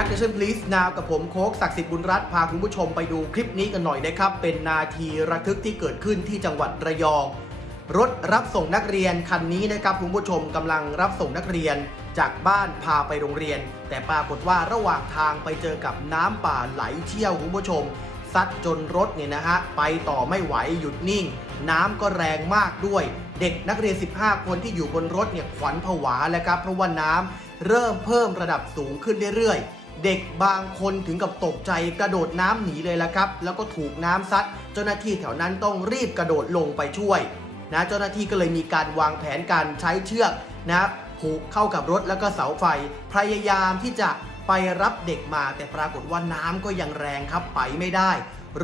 Action Please Now กับผมโค้กศักดิ์สิทธิ์บุญรัตน์พาคุณผู้ชมไปดูคลิปนี้กันหน่อยนะครับ เป็นนาทีระทึกที่เกิดขึ้นที่จังหวัดระยอง รถรับส่งนักเรียนคันนี้นะครับคุณผู้ชมกำลังรับส่งนักเรียนจากบ้านพาไปโรงเรียน แต่ปรากฏว่าระหว่างทางไปเจอกับน้ำป่าไหลเชี่ยวคุณผู้ชมซัดจนรถเนี่ยนะฮะไปต่อไม่ไหวหยุดนิ่ง น้ำก็แรงมากด้วย เด็กนักเรียน 15 คนที่อยู่บนรถเนี่ยขวัญผวาแล้วครับเพราะว่าน้ำเริ่มเพิ่มระดับสูงขึ้นเรื่อยๆ เด็กบางคนถึงกับตกใจกระโดดน้ำหนีเลยละครับ แล้วก็ถูกน้ำซัด เจ้าหน้าที่แถวนั้นต้องรีบกระโดดลงไปช่วยนะเจ้าหน้าที่ก็เลยมีการวางแผนการใช้เชือกนะผูกเข้ากับรถแล้วก็เสาไฟ พยายามที่จะไปรับเด็กมาแต่ปรากฏว่าน้ำก็ยังแรงครับไปไม่ได้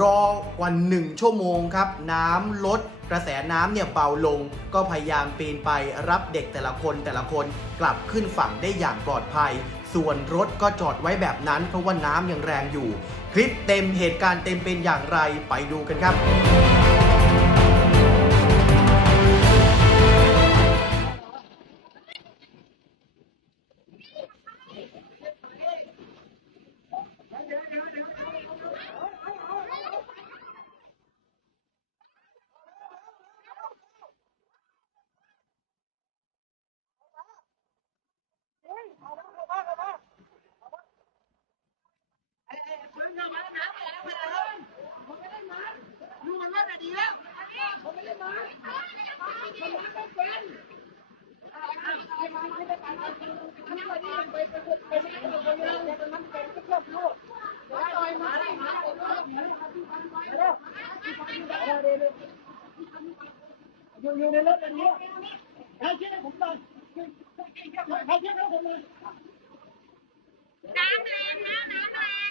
รอกว่าหนึ่งชั่วโมงครับ น้ำลดกระแสน้ำเนี่ยเบาลง ก็พยายามปีนไปรับเด็กแต่ละคนแต่ละคนกลับขึ้นฝั่งได้อย่างปลอดภัย ส่วนรถก็จอดไว้แบบนั้น เพราะว่าน้ำยังแรงอยู่ คลิปเต็มเหตุการณ์เต็มเป็นอย่างไรไปดูกันครับ อยู่ในรถอันนี้ใครเชื่อผมก่อนใครเชื่อผมเลยน้ำแรงนะน้ำแรง